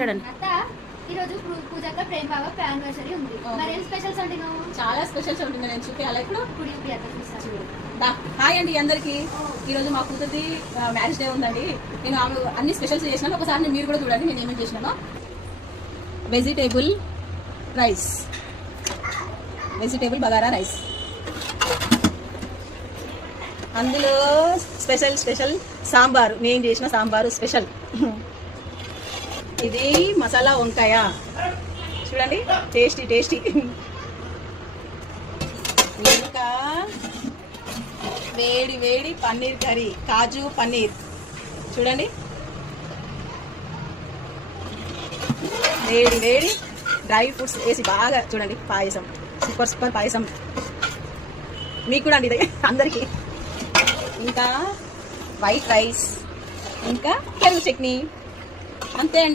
చూడండి. ఈరోజు పూజక్క ప్రేమ్ బాగా యానివర్సరీ ఉంది. మరి ఏం స్పెషల్స్ అంటే చాలా స్పెషల్స్ ఉంటుంది. నేను చూపించాలి ఇప్పుడు. హాయ్ అండి అందరికి. ఈరోజు మా కూతురిది మ్యారేజ్ డే ఉందండి. నేను ఆమె అన్ని స్పెషల్స్ చేసినాను. ఒకసారి మీరు కూడా చూడండి నేను ఏమేమి చేసినాను. Vegetable rice, vegetable bagara rice, అందులో స్పెషల్ సాంబారు, నేను చేసిన సాంబారు స్పెషల్. ఇది మసాలా వంకాయ చూడండి, టేస్టీ. ఇంకా వేడి పన్నీర్ కర్రీ, కాజు పన్నీర్ చూడండి. వేడి డ్రై ఫ్రూట్స్ వేసి బాగా చూడండి. పాయసం, సూపర్ పాయసం మీకు కూడా అండి, ఇది అందరికీ. ఇంకా వైట్ రైస్, ఇంకా పెరుగు చట్నీ, అంతే అండి.